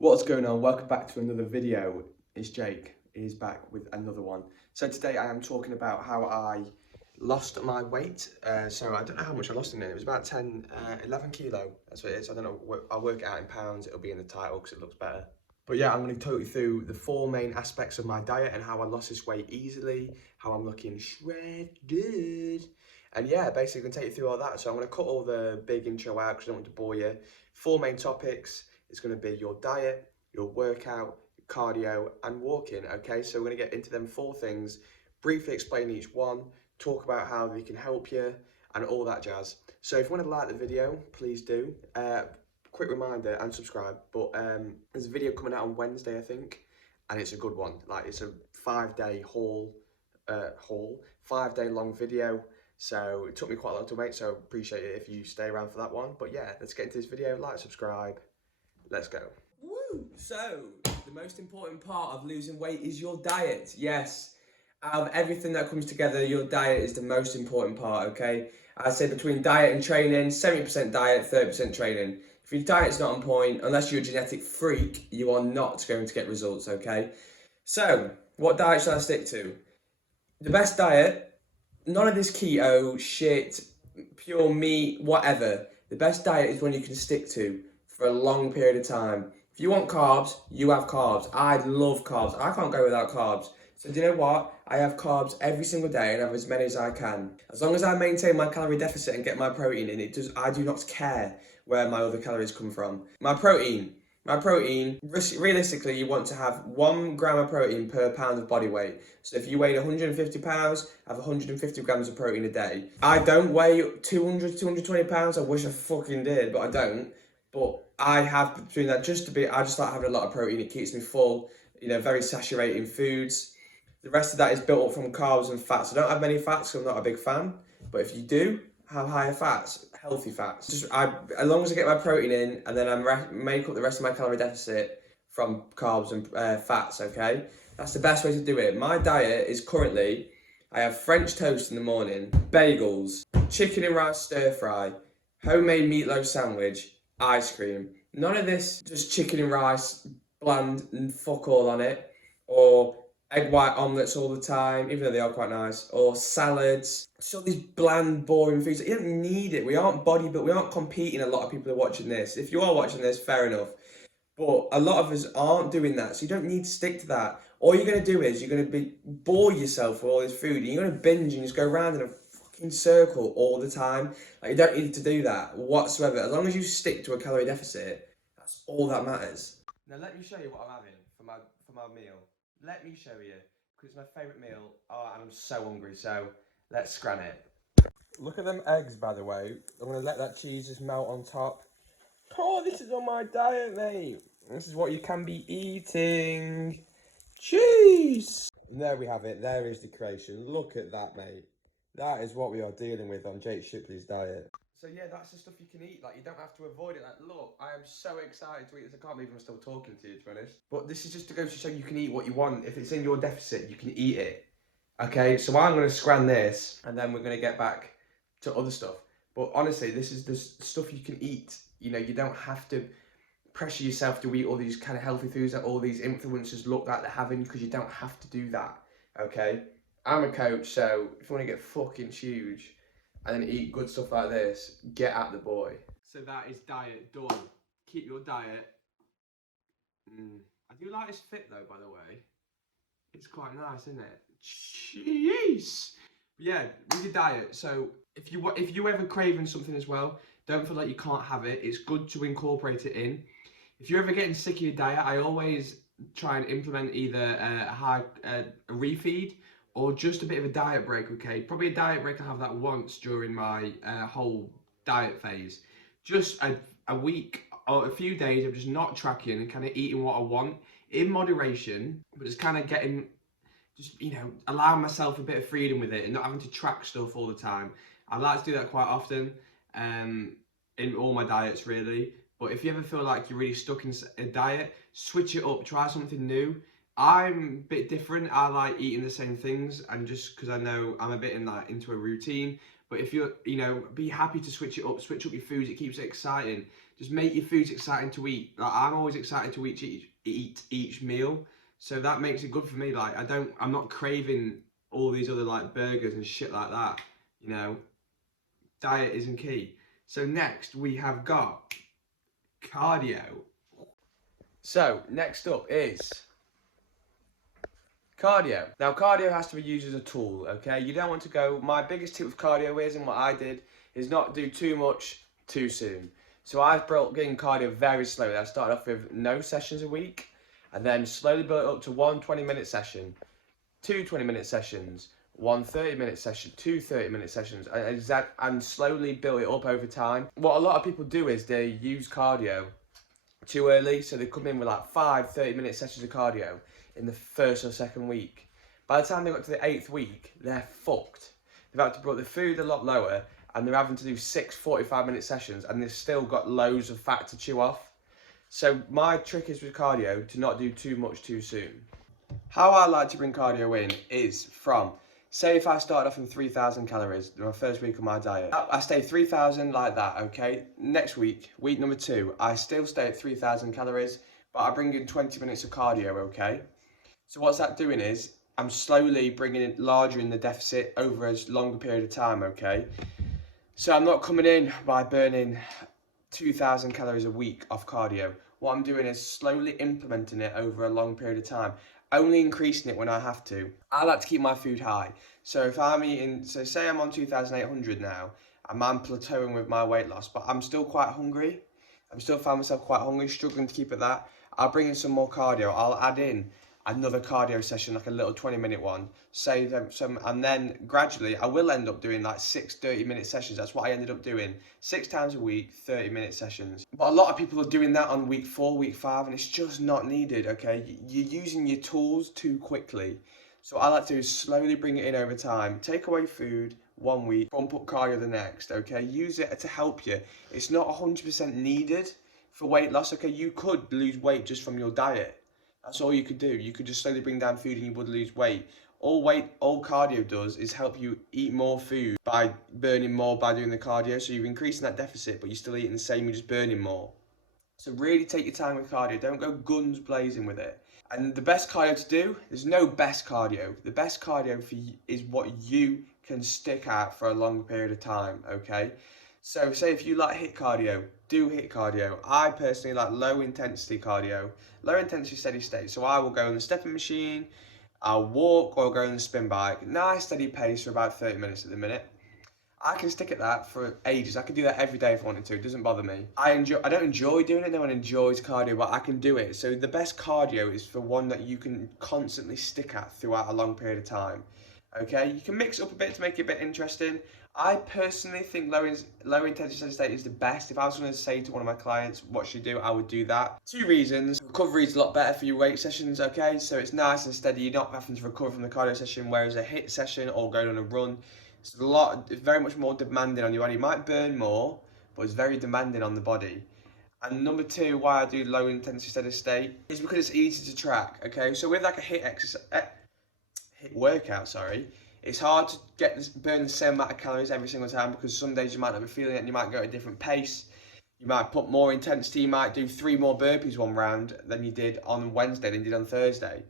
What's going on? Welcome back to another video. It's Jake. He's back with another one. So today I am talking about how I lost my weight. So I don't know how much I lost in it. It was about 11 kilo. That's what it is. I don't know. I'll work it out in pounds. It'll be in the title because it looks better. But yeah, I'm going to talk you through the four main aspects of my diet and how I lost this weight easily, how I'm looking shredded. And yeah, basically I'm going to take you through all that. So I'm going to cut all the big intro out because I don't want to bore you. Four main topics. It's going to be your diet, your workout, cardio, and walking. Okay, so we're going to get into them four things, briefly explain each one, talk about how they can help you, and all that jazz. So if you want to like the video, please do. Quick reminder and subscribe. But there's a video coming out on Wednesday, I think, and it's a good one. Like it's a 5-day 5-day long video. So it took me quite a lot to make. So appreciate it if you stay around for that one. But yeah, let's get into this video. Like, subscribe. Let's go. Woo! So, the most important part of losing weight is your diet. Yes. Out of everything that comes together, your diet is the most important part, okay? I say between diet and training, 70% diet, 30% training. If your diet's not on point, unless you're a genetic freak, you are not going to get results, okay? So, what diet should I stick to? The best diet, none of this keto, shit, pure meat, whatever. The best diet is one you can stick to for a long period of time. If you want carbs, you have carbs. I love carbs. I can't go without carbs. So do you know what? I have carbs every single day and have as many as I can. As long as I maintain my calorie deficit and get my protein in, I do not care where my other calories come from. My protein, realistically, you want to have 1 gram of protein per pound of body weight. So if you weighed 150 pounds, have 150 grams of protein a day. I don't weigh 200, 220 pounds. I wish I fucking did, but I don't. But I have between that I just like having a lot of protein. It keeps me full, very saturating foods. The rest of that is built up from carbs and fats. I don't have many fats, so I'm not a big fan. But if you do have higher fats, healthy fats, as long as I get my protein in and then I make up the rest of my calorie deficit from carbs and fats, okay? That's the best way to do it. My diet is currently, I have French toast in the morning, bagels, chicken and rice stir fry, homemade meatloaf sandwich, ice cream. None of this just chicken and rice, bland and fuck all on it, or egg white omelettes all the time, even though they are quite nice, or salads. So these bland, boring foods. You don't need it. We aren't competing. A lot of people are watching this. If you are watching this, fair enough. But a lot of us aren't doing that, so you don't need to stick to that. All you're going to do is you're going to bore yourself with all this food, and you're going to binge and just go around in a fucking circle all the time. Like, you don't need to do that whatsoever. As long as you stick to a calorie deficit, that's all that matters. Now let me show you what I'm having for my meal. Let me show you, because it's my favourite meal. Oh, and I'm so hungry, so let's scran it. Look at them eggs, by the way. I'm going to let that cheese just melt on top. Oh, this is on my diet, mate. This is what you can be eating. Cheese! And there we have it. There is the creation. Look at that, mate. That is what we are dealing with on Jake Shipley's diet. So yeah, that's the stuff you can eat. Like, you don't have to avoid it. Like, look, I am so excited to eat this. I can't believe I'm still talking to you, to be honest. But this is just to go to show you can eat what you want. If it's in your deficit, you can eat it. Okay, so I'm going to scran this, and then we're going to get back to other stuff. But honestly, this is the stuff you can eat. You don't have to pressure yourself to eat all these kind of healthy foods that all these influencers look like they're having, because you don't have to do that, okay? I'm a coach, so if you want to get fucking huge and then eat good stuff like this, get at the boy. So that is diet done. Keep your diet. I do like his fit though, by the way. It's quite nice, isn't it? Jeez. Yeah, with your diet. So if you ever craving something as well, don't feel like you can't have it. It's good to incorporate it in. If you're ever getting sick of your diet, I always try and implement either a refeed or just a bit of a diet break, okay? Probably a diet break, I'll have that once during my whole diet phase. Just a week or a few days of just not tracking and kind of eating what I want in moderation, but just kind of allowing myself a bit of freedom with it and not having to track stuff all the time. I like to do that quite often in all my diets, really. But if you ever feel like you're really stuck in a diet, switch it up, try something new. I'm a bit different. I like eating the same things, and just because I know I'm a bit into a routine. But if you're, be happy to switch it up, switch up your foods. It keeps it exciting. Just make your foods exciting to eat. Like, I'm always excited to eat each meal. So that makes it good for me. Like, I'm not craving all these other like burgers and shit like that. You know, diet isn't key. So next we have got cardio. So next up is cardio. Now cardio has to be used as a tool, okay? You don't want to go, my biggest tip with cardio is, and what I did, is not do too much too soon. So I brought in cardio very slowly. I started off with no sessions a week, and then slowly built it up to one 20-minute session, two 20-minute sessions, one 30-minute session, two 30-minute sessions, and slowly built it up over time. What a lot of people do is they use cardio too early, so they come in with like 5 30-minute sessions of cardio in the first or second week. By the time they got to the 8th week, they're fucked. They've had to put the food a lot lower, and they're having to do 6 45-minute sessions, and they've still got loads of fat to chew off. So my trick is with cardio to not do too much too soon. How I like to bring cardio in is from, say if I started off on 3,000 calories, my first week of my diet, I stay 3,000 like that, okay? Next week, week number 2, I still stay at 3,000 calories, but I bring in 20 minutes of cardio, okay? So what's that doing is, I'm slowly bringing it larger in the deficit over a longer period of time, okay? So I'm not coming in by burning 2,000 calories a week off cardio. What I'm doing is slowly implementing it over a long period of time, only increasing it when I have to. I like to keep my food high. So if I'm eating, so say I'm on 2,800 now, and I'm plateauing with my weight loss, but I'm still quite hungry. I'm still finding myself quite hungry, struggling to keep at that. I'll bring in some more cardio. I'll add in another cardio session, like a little 20-minute one, save some, and then gradually I will end up doing like 6 30-minute sessions. That's what I ended up doing, 6 times a week, 30-minute sessions. But a lot of people are doing that on week 4, week 5, and it's just not needed, okay? You're using your tools too quickly. So what I like to do is slowly bring it in over time. Take away food 1 week, bump up cardio the next, okay? Use it to help you. It's not 100% needed for weight loss, okay? You could lose weight just from your diet. That's all you could do. You could just slowly bring down food and you would lose weight. All cardio does is help you eat more food by burning more by doing the cardio. So you're increasing that deficit, but you're still eating the same, you're just burning more. So really take your time with cardio. Don't go guns blazing with it. And the best cardio to do, there's no best cardio. The best cardio for you is what you can stick at for a long period of time, okay? So say if you like HIIT cardio, do HIIT cardio. I personally like low intensity cardio, low intensity steady state. So I will go on the stepping machine, I'll walk or go on the spin bike. Nice steady pace for about 30 minutes at the minute. I can stick at that for ages. I can do that every day if I wanted to. It doesn't bother me. I don't enjoy doing it. No one enjoys cardio, but I can do it. So the best cardio is for one that you can constantly stick at throughout a long period of time. Okay, you can mix it up a bit to make it a bit interesting. I personally think low intensity steady state is the best. If I was going to say to one of my clients what should do, I would do that. 2 reasons. Recovery is a lot better for your weight sessions, okay? So it's nice and steady. You're not having to recover from the cardio session, whereas a HIIT session or going on a run, it's very much more demanding on your body. You might burn more, but it's very demanding on the body. And number 2, why I do low intensity steady state is because it's easy to track, okay? So with like a HIIT workout, it's hard to burn the same amount of calories every single time, because some days you might not be feeling it and you might go at a different pace. You might put more intensity, you might do 3 more burpees one round than you did on Wednesday than you did on Thursday.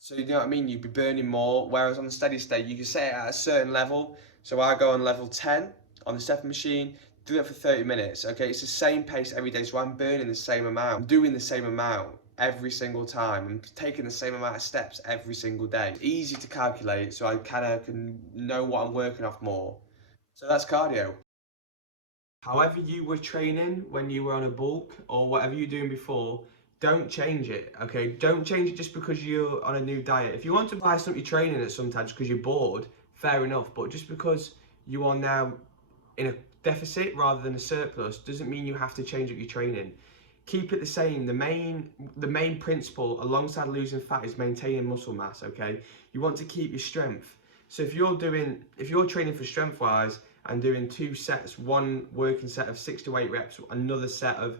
So you know what I mean, you'd be burning more, whereas on the steady state you can set it at a certain level. So I go on level 10 on the stepping machine, do it for 30 minutes, okay? It's the same pace every day, so I'm burning the same amount, I'm doing the same amount every single time. I'm taking the same amount of steps every single day. It's easy to calculate, so I can know what I'm working off more. So that's cardio. However you were training when you were on a bulk, or whatever you're doing before, don't change it, okay? Don't change it just because you're on a new diet. If you want to spice up your training at sometimes because you're bored, fair enough, but just because you are now in a deficit rather than a surplus doesn't mean you have to change up your training. Keep it the same. The main principle alongside losing fat is maintaining muscle mass, okay? You want to keep your strength. So if you're training for strength wise and doing 2 sets, one working set of 6 to 8 reps, another set of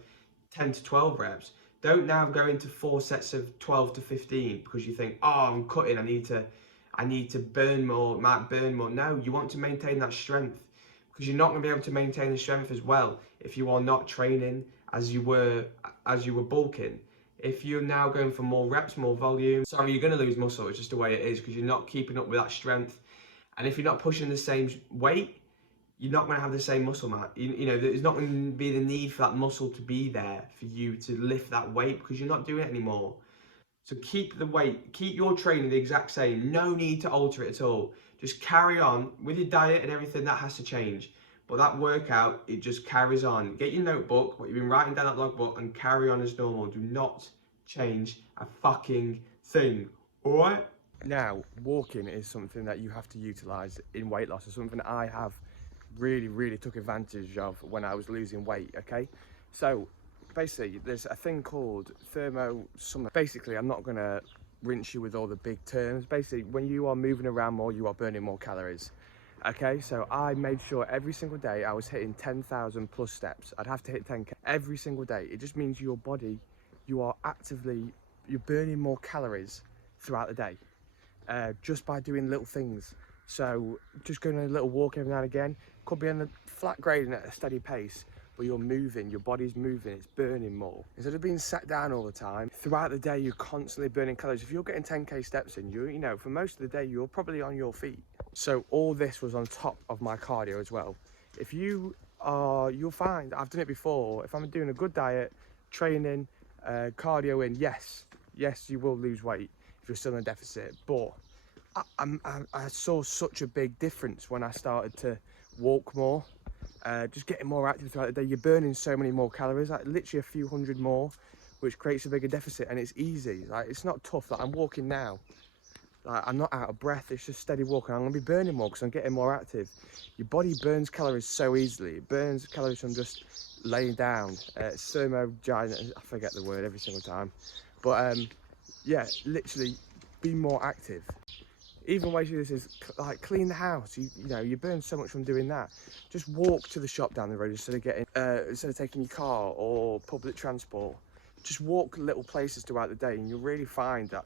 10 to 12 reps, don't now go into 4 sets of 12 to 15 because you think, oh, I'm cutting, I need to burn more, might burn more. No, you want to maintain that strength, because you're not going to be able to maintain the strength as well if you are not training as you were bulking. If you're now going for more reps, more volume, sorry, you're going to lose muscle. It's just the way it is because you're not keeping up with that strength. And if you're not pushing the same weight, you're not going to have the same muscle mass. You know, there's not going to be the need for that muscle to be there for you to lift that weight because you're not doing it anymore. So keep the weight, keep your training the exact same. No need to alter it at all. Just carry on with your diet and everything. That has to change. But that workout, it just carries on. Get your notebook, what you've been writing down that logbook, and carry on as normal. Do not change a fucking thing. All right? Now, walking is something that you have to utilise in weight loss. It's something that I have really took advantage of when I was losing weight, okay? So, basically, there's a thing called thermosummer. Basically, I'm not going to rinse you with all the big terms. Basically, when you are moving around more, you are burning more calories. Okay, so I made sure every single day I was hitting 10,000 plus steps. I'd have to hit 10K every single day. It just means your body, you're burning more calories throughout the day just by doing little things. So just going on a little walk every now and again, could be on a flat gradient at a steady pace, but you're moving, your body's moving, it's burning more. Instead of being sat down all the time, throughout the day you're constantly burning calories. If you're getting 10K steps in, you know, for most of the day you're probably on your feet. So all this was on top of my cardio as well. If you'll find, I've done it before, if I'm doing a good diet, training, cardio in, yes, you will lose weight if you're still in a deficit. But I saw such a big difference when I started to walk more, just getting more active throughout the day. You're burning so many more calories, like literally a few hundred more, which creates a bigger deficit, and it's easy. Like, it's not tough. Like, I'm walking now. Like, I'm not out of breath, it's just steady walking. I'm going to be burning more because I'm getting more active. Your body burns calories so easily. It burns calories from just laying down. Thermogenic, I forget the word every single time. But yeah, literally be more active. Even ways to do this is like clean the house. You know, you burn so much from doing that. Just walk to the shop down the road instead of taking your car or public transport. Just walk little places throughout the day, and you'll really find that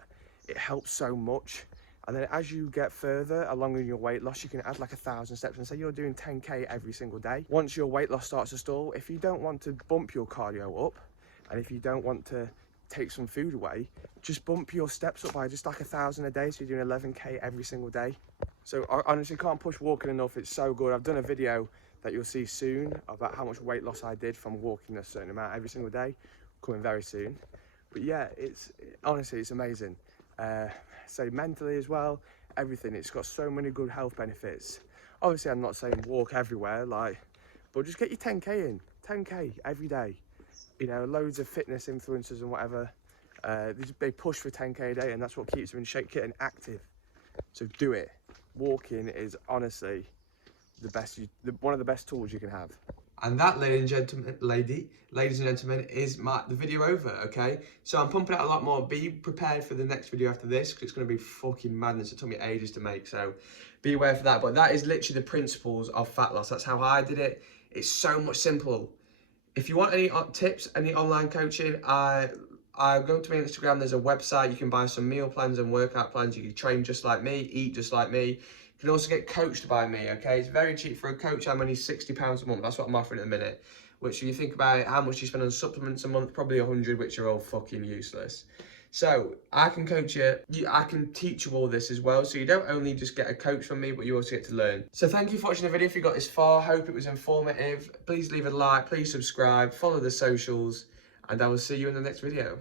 it helps so much. And then as you get further along in your weight loss, you can add like 1,000 steps and say you're doing 10K every single day. Once your weight loss starts to stall, if you don't want to bump your cardio up, and if you don't want to take some food away, just bump your steps up by just like 1,000 a day, so you're doing 11K every single day. So I honestly can't push walking enough. It's so good. I've done a video that you'll see soon about how much weight loss I did from walking a certain amount every single day, coming very soon. But yeah, honestly, it's amazing. So mentally as well, everything, it's got so many good health benefits. Obviously, I'm not saying walk everywhere, but just get your 10K in, 10K every day. You know, loads of fitness influencers and whatever, they push for 10K a day, and that's what keeps them in shape, getting active. So do it. Walking is honestly one of the best tools you can have. And that, ladies and gentlemen, is the video over, okay? So I'm pumping out a lot more. Be prepared for the next video after this, because it's going to be fucking madness. It took me ages to make, so be aware for that. But that is literally the principles of fat loss. That's how I did it. It's so much simple. If you want any tips, any online coaching, I go to my Instagram. There's a website. You can buy some meal plans and workout plans. You can train just like me, eat just like me. You can also get coached by me, okay? It's very cheap for a coach. I'm only £60 a month. That's what I'm offering at the minute. Which, if you think about it, how much you spend on supplements a month, probably 100, which are all fucking useless. So I can coach you, I can teach you all this as well. So you don't only just get a coach from me, but you also get to learn. So thank you for watching the video. If you got this far, hope it was informative. Please leave a like, please subscribe, follow the socials, and I will see you in the next video.